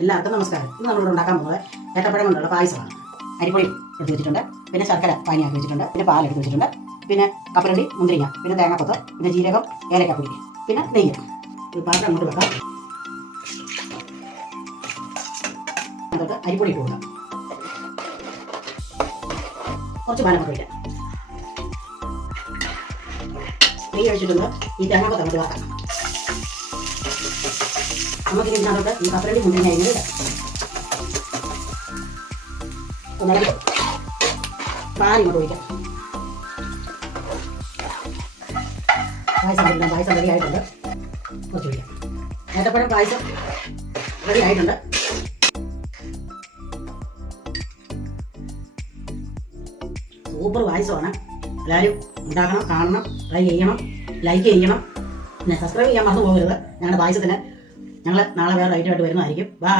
എല്ലാവർക്കും നമസ്കാരം. ഇന്ന് നമ്മളിവിടെ ഉണ്ടാക്കാൻ പോകുന്നത് ഏത്തപ്പഴം കൊണ്ടുള്ള പായസമാണ്. അരിപ്പൊടി എടുത്ത് വെച്ചിട്ടുണ്ട്, പിന്നെ ശർക്കര പാനിയാക്കി വെച്ചിട്ടുണ്ട്, പിന്നെ പാൽ എടുത്ത് വെച്ചിട്ടുണ്ട്, പിന്നെ കപ്പലണ്ടി, മുന്തിരിങ്ങ, പിന്നെ തേങ്ങാക്കൊത്ത്, പിന്നെ ജീരകം, ഏലക്കാപ്പൊടി, പിന്നെ നെയ്യ്. ഒരു പാത്രം അങ്ങോട്ട് വെക്കാം. എന്നിട്ട് അരിപ്പൊടി ഇട്ട് കൊടുക്കാം. കുറച്ച് പാലം അങ്ങോട്ട് വയ്ക്കാം. നെയ്യ് ഒഴിച്ചിട്ടുണ്ട്. ഈ തേങ്ങാക്കൊത്ത് അങ്ങോട്ട് വെക്കാം. നമുക്ക് ഇതിനകത്തോട്ട് ഈ കപ്പലണ്ടി, മുന്തിരിങ്ങ ഇങ്ങനെ പാൽ ഇങ്ങോട്ട് ഒഴിക്കാം. പായസം റെഡി ആയിട്ടുണ്ട്. കുറച്ച് ഒഴിക്കാം. ഏത്തപ്പഴം പായസം റെഡി ആയിട്ടുണ്ട്. സൂപ്പർ പായസമാണ്. എല്ലാവരും ഉണ്ടാക്കണം, കാണണം, ട്രൈ ചെയ്യണം, ലൈക്ക് ചെയ്യണം, പിന്നെ സബ്സ്ക്രൈബ് ചെയ്യാൻ മറന്നു പോകരുത്. ഞങ്ങളുടെ പായസത്തിന് ഞങ്ങൾ നാളെ വേറെ ഐറ്റമായിട്ട് വരുന്നതായിരിക്കും. ബൈ.